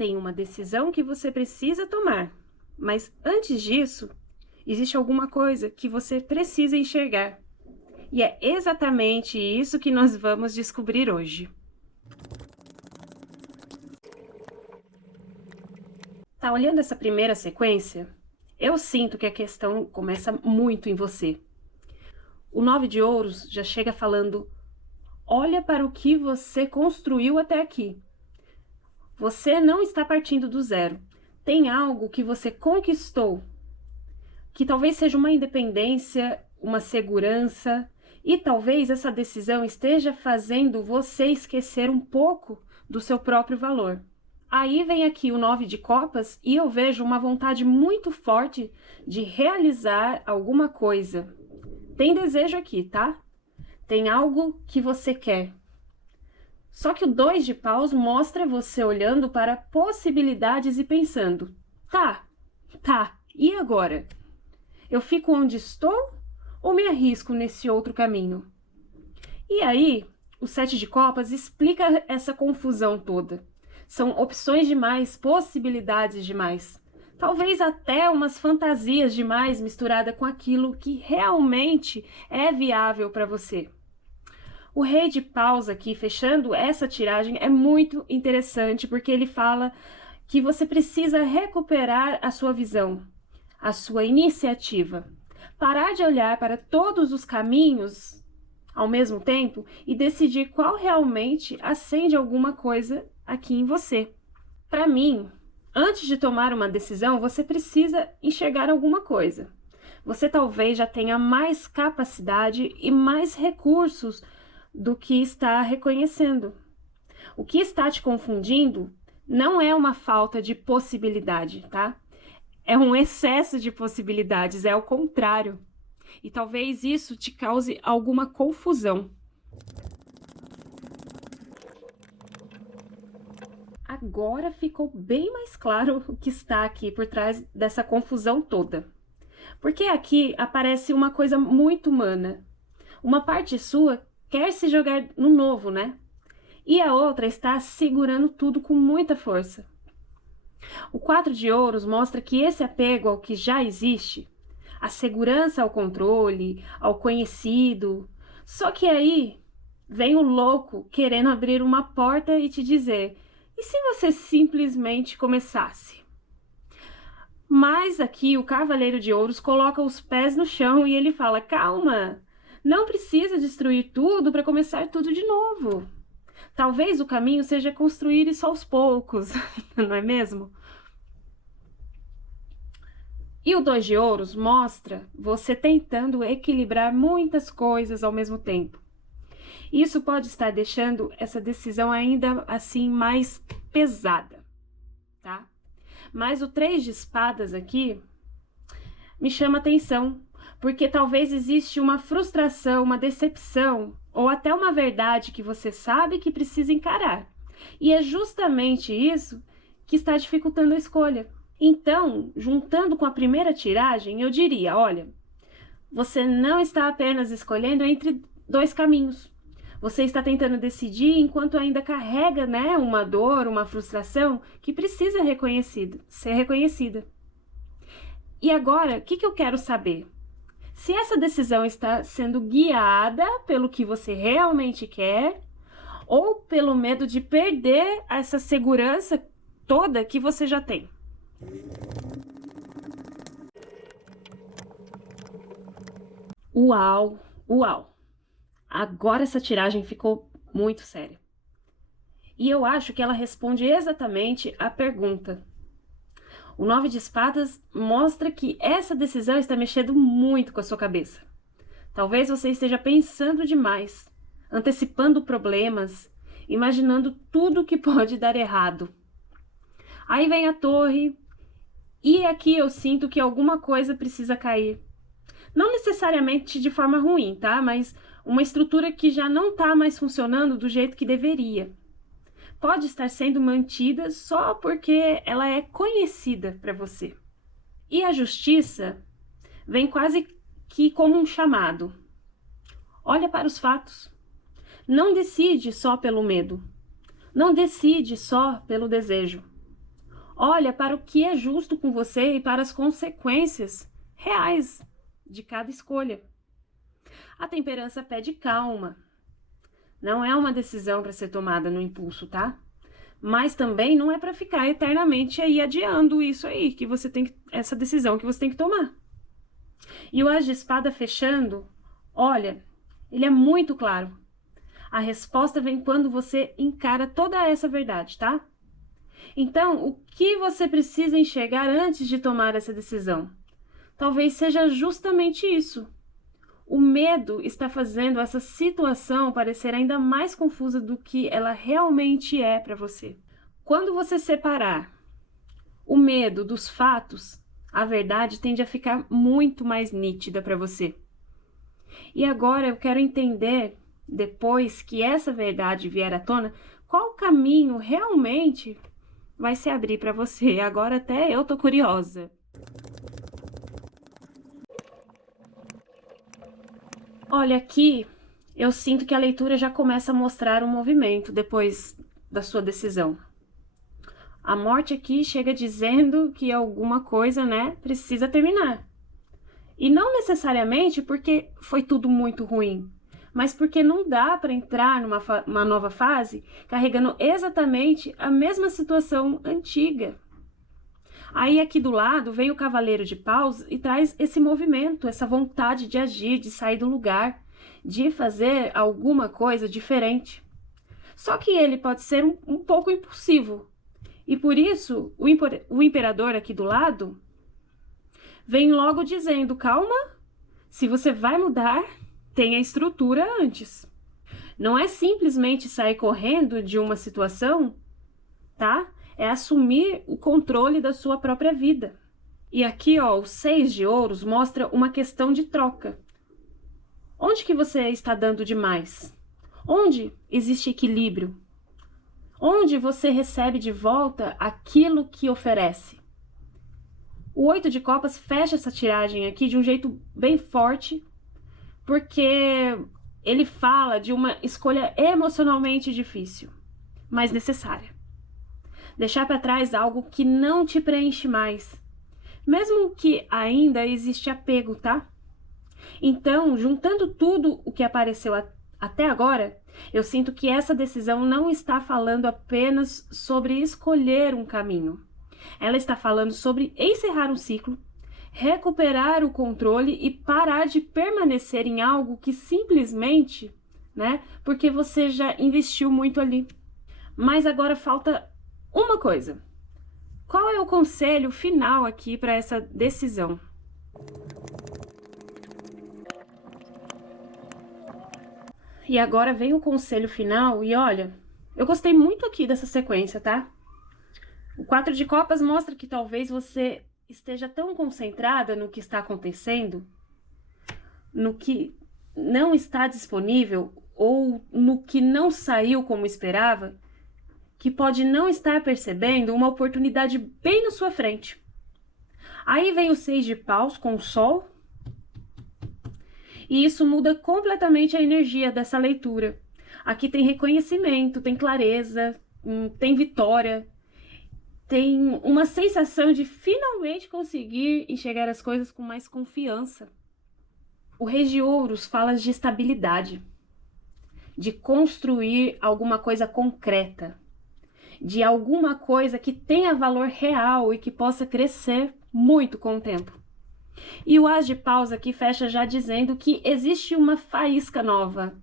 tem uma decisão que você precisa tomar, mas antes disso, existe alguma coisa que você precisa enxergar. E é exatamente isso que nós vamos descobrir hoje. Tá olhando essa primeira sequência? Eu sinto que a questão começa muito em você. O 9 de ouros já chega falando: olha para o que você construiu até aqui. Você não está partindo do zero. Tem algo que você conquistou, que talvez seja uma independência, uma segurança, e talvez essa decisão esteja fazendo você esquecer um pouco do seu próprio valor. Aí vem aqui o 9 de copas e eu vejo uma vontade muito forte de realizar alguma coisa. Tem desejo aqui, tá? Tem algo que você quer. Só que o 2 de paus mostra você olhando para possibilidades e pensando: tá, e agora? Eu fico onde estou ou me arrisco nesse outro caminho? E aí, o 7 de copas explica essa confusão toda. São opções demais, possibilidades demais. Talvez até umas fantasias demais misturada com aquilo que realmente é viável para você. O rei de paus aqui, fechando essa tiragem, é muito interessante porque ele fala que você precisa recuperar a sua visão, a sua iniciativa. Parar de olhar para todos os caminhos ao mesmo tempo e decidir qual realmente acende alguma coisa aqui em você. Para mim, antes de tomar uma decisão, você precisa enxergar alguma coisa. Você talvez já tenha mais capacidade e mais recursos do que está reconhecendo. O que está te confundindo não é uma falta de possibilidade, tá? É um excesso de possibilidades, é o contrário. E talvez isso te cause alguma confusão. Agora ficou bem mais claro o que está aqui por trás dessa confusão toda. Porque aqui aparece uma coisa muito humana. Uma parte sua quer se jogar no novo, né? E a outra está segurando tudo com muita força. O 4 de ouros mostra que esse apego ao que já existe, a segurança ao controle, ao conhecido, só que aí vem o louco querendo abrir uma porta e te dizer: e se você simplesmente começasse? Mas aqui o cavaleiro de ouros coloca os pés no chão e ele fala: calma, não precisa destruir tudo para começar tudo de novo. Talvez o caminho seja construir isso aos poucos, não é mesmo? E o 2 de ouros mostra você tentando equilibrar muitas coisas ao mesmo tempo. Isso pode estar deixando essa decisão ainda assim mais pesada, tá? Mas o 3 de espadas aqui me chama atenção, porque talvez existe uma frustração, uma decepção, ou até uma verdade que você sabe que precisa encarar. E é justamente isso que está dificultando a escolha. Então, juntando com a primeira tiragem, eu diria: olha, você não está apenas escolhendo entre dois caminhos. Você está tentando decidir enquanto ainda carrega, né, uma dor, uma frustração que precisa ser reconhecida. E agora, o que eu quero saber? Se essa decisão está sendo guiada pelo que você realmente quer ou pelo medo de perder essa segurança toda que você já tem. Uau, uau! Agora essa tiragem ficou muito séria. E eu acho que ela responde exatamente à pergunta. O 9 de espadas mostra que essa decisão está mexendo muito com a sua cabeça. Talvez você esteja pensando demais, antecipando problemas, imaginando tudo que pode dar errado. Aí vem a torre, e aqui eu sinto que alguma coisa precisa cair. Não necessariamente de forma ruim, tá? Mas uma estrutura que já não está mais funcionando do jeito que deveria. Pode estar sendo mantida só porque ela é conhecida para você. E a justiça vem quase que como um chamado. Olha para os fatos. Não decide só pelo medo. Não decide só pelo desejo. Olha para o que é justo com você e para as consequências reais de cada escolha. A temperança pede calma. Não é uma decisão para ser tomada no impulso, tá? Mas também não é para ficar eternamente aí adiando isso aí, essa decisão que você tem que tomar. E o As de Espada fechando, olha, ele é muito claro. A resposta vem quando você encara toda essa verdade, tá? Então, o que você precisa enxergar antes de tomar essa decisão? Talvez seja justamente isso. O medo está fazendo essa situação parecer ainda mais confusa do que ela realmente é para você. Quando você separar o medo dos fatos, a verdade tende a ficar muito mais nítida para você. E agora eu quero entender, depois que essa verdade vier à tona, qual caminho realmente vai se abrir para você. Agora até eu tô curiosa. Olha, aqui eu sinto que a leitura já começa a mostrar um movimento depois da sua decisão. A morte aqui chega dizendo que alguma coisa, né, precisa terminar. E não necessariamente porque foi tudo muito ruim, mas porque não dá para entrar numa nova fase carregando exatamente a mesma situação antiga. Aí aqui do lado vem o Cavaleiro de Paus e traz esse movimento, essa vontade de agir, de sair do lugar, de fazer alguma coisa diferente. Só que ele pode ser um pouco impulsivo. E por isso, o Imperador aqui do lado vem logo dizendo, calma, se você vai mudar, tenha estrutura antes. Não é simplesmente sair correndo de uma situação, tá? É assumir o controle da sua própria vida. E aqui, ó, o 6 de ouros mostra uma questão de troca. Onde que você está dando demais? Onde existe equilíbrio? Onde você recebe de volta aquilo que oferece? O 8 de copas fecha essa tiragem aqui de um jeito bem forte, porque ele fala de uma escolha emocionalmente difícil, mas necessária. Deixar para trás algo que não te preenche mais, mesmo que ainda existe apego, tá? Então, juntando tudo o que apareceu até agora, eu sinto que essa decisão não está falando apenas sobre escolher um caminho. Ela está falando sobre encerrar um ciclo, recuperar o controle e parar de permanecer em algo que simplesmente, né, porque você já investiu muito ali. Mas agora falta uma coisa. Qual é o conselho final aqui para essa decisão? E agora vem o conselho final e olha, eu gostei muito aqui dessa sequência, tá? O 4 de copas mostra que talvez você esteja tão concentrada no que está acontecendo, no que não está disponível ou no que não saiu como esperava, que pode não estar percebendo uma oportunidade bem na sua frente. Aí vem o 6 de paus com o sol, e isso muda completamente a energia dessa leitura. Aqui tem reconhecimento, tem clareza, tem vitória, tem uma sensação de finalmente conseguir enxergar as coisas com mais confiança. O Rei de Ouros fala de estabilidade, de construir alguma coisa concreta, de alguma coisa que tenha valor real e que possa crescer muito com o tempo. E o As de Paus aqui fecha já dizendo que existe uma faísca nova,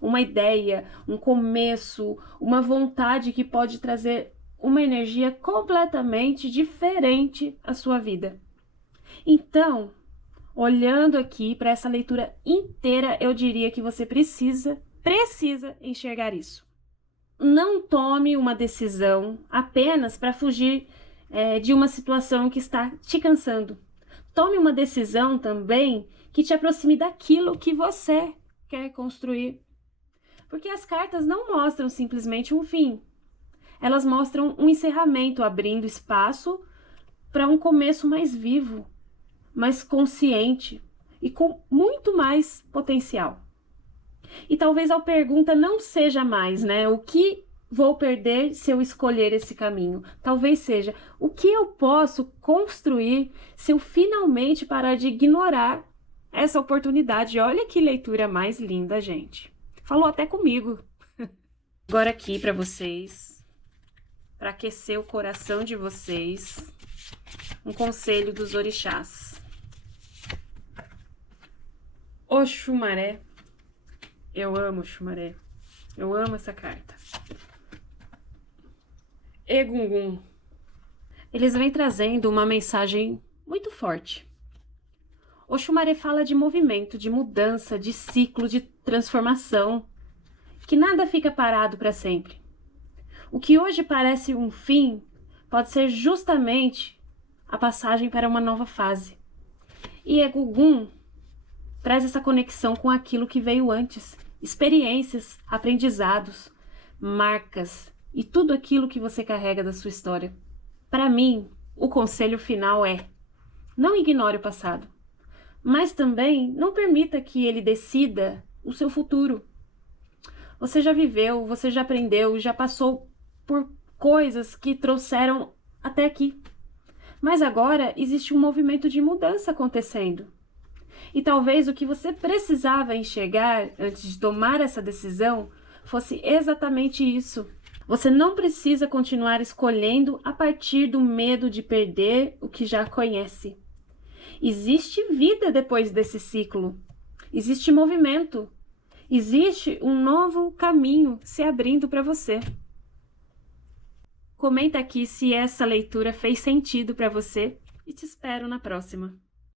uma ideia, um começo, uma vontade que pode trazer uma energia completamente diferente à sua vida. Então, olhando aqui para essa leitura inteira, eu diria que você precisa enxergar isso. Não tome uma decisão apenas para fugir de uma situação que está te cansando. Tome uma decisão também que te aproxime daquilo que você quer construir. Porque as cartas não mostram simplesmente um fim. Elas mostram um encerramento, abrindo espaço para um começo mais vivo, mais consciente e com muito mais potencial. E talvez a pergunta não seja mais, né? O que vou perder se eu escolher esse caminho? Talvez seja, o que eu posso construir se eu finalmente parar de ignorar essa oportunidade? Olha que leitura mais linda, gente. Falou até comigo. Agora aqui para vocês, para aquecer o coração de vocês, um conselho dos orixás. Oxumaré. Eu amo Oxumaré. Eu amo essa carta. Egungun. Eles vêm trazendo uma mensagem muito forte. Oxumaré fala de movimento, de mudança, de ciclo, de transformação, que nada fica parado para sempre. O que hoje parece um fim pode ser justamente a passagem para uma nova fase. E Egungun traz essa conexão com aquilo que veio antes, experiências, aprendizados, marcas e tudo aquilo que você carrega da sua história. Para mim, o conselho final é: não ignore o passado, mas também não permita que ele decida o seu futuro. Você já viveu, você já aprendeu, já passou por coisas que trouxeram até aqui. Mas agora existe um movimento de mudança acontecendo. E talvez o que você precisava enxergar antes de tomar essa decisão fosse exatamente isso. Você não precisa continuar escolhendo a partir do medo de perder o que já conhece. Existe vida depois desse ciclo. Existe movimento. Existe um novo caminho se abrindo para você. Comenta aqui se essa leitura fez sentido para você e te espero na próxima.